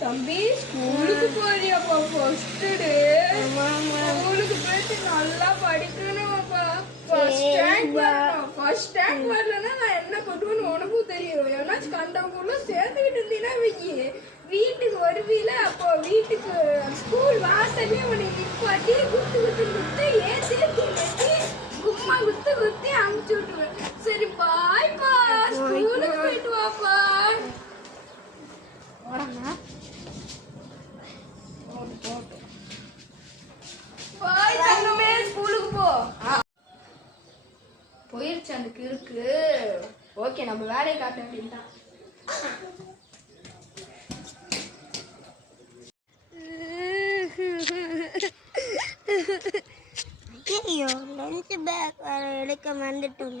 தம்பி ஸ்கூலுக்கு போறியாப்பா first day ஸ்கூலுக்கு போயிட்டு நல்லா படிக்கணும்ப்பா. ஃபர்ஸ்ட் ரேங்க் வரணும். ஃபர்ஸ்ட் ரேங்க் வரலன்னா நான் என்ன பண்ணுவேன்னு உனக்கும் தெரியும். ஏன்னாச்சும் கண்டவங்களும் சேர்ந்துக்கிட்டு இருந்தீங்கன்னா வைக்கி வீட்டுக்கு வருவீல அப்போ வீட்டுக்கு ஸ்கூல் வாசலே உன்னை நிப்பாட்டி குத்து குத்து குத்து போயிருச்சு இருக்கு. ஓகே நம்ம வேலையை காட்ட வேண்டியதுதான் ஐயோ லஞ்ச் பேக் வேற எடுக்க வந்துட்டோம்.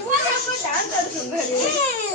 我还不想再准备的。